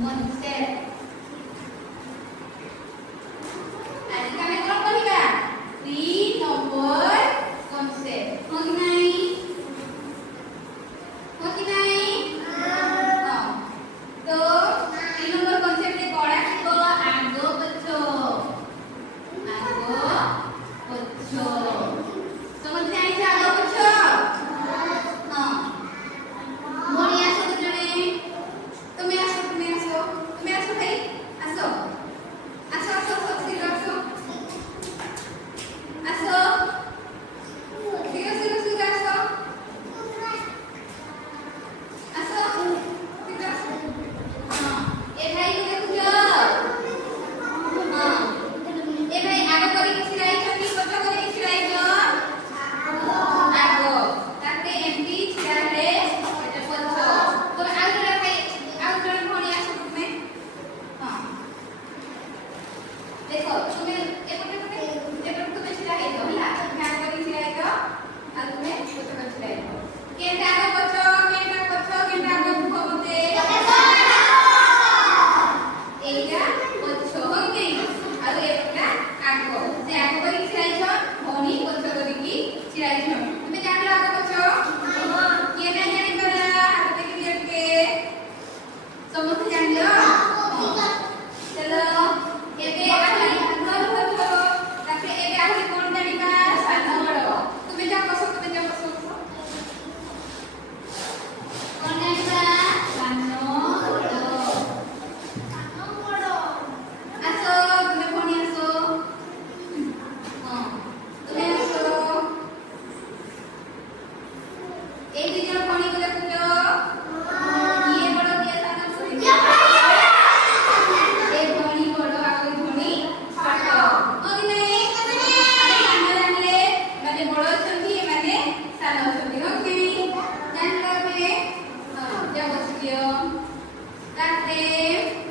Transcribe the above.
Konsep. Adik kami tolong berikan di nomor konsep. Mengenai तो तीन number concept रे कोड़ा को आगो बच्चो समझ में आई आगो बच्चो हां मोनी आसो तो जने तुम्हें आसो भाई आसो देखो तुम्हें तुम्हें चिल्लाए दो होला तुम्हें आगे करी चिल्लाए दो और तुम्हें फोटो कर चिल्लाए दो केंटा आगे बच्चो केंटा आगे भूखो मते एइटा बच्चो होके और एटा आगो से आगे करी चिल्लाए छो भौनी बच्चो करी की चिल्लाए छो तुम्हें जान लो आगे बच्चो केना जानि करा हाथ के दिया के समझ जान लो चलो एबे आगे अंदर बच्चो ताकि एबे आगे कोन जानिबा सानो बड़ो तुम्हें जा बसो कोन जानिबा सानो बड़ो आसो तुम्हें कोनी आसो हां तुम्हें आसो ए दी जण कोनी को देखो ये बड़ो ये सानो सुनी Oke,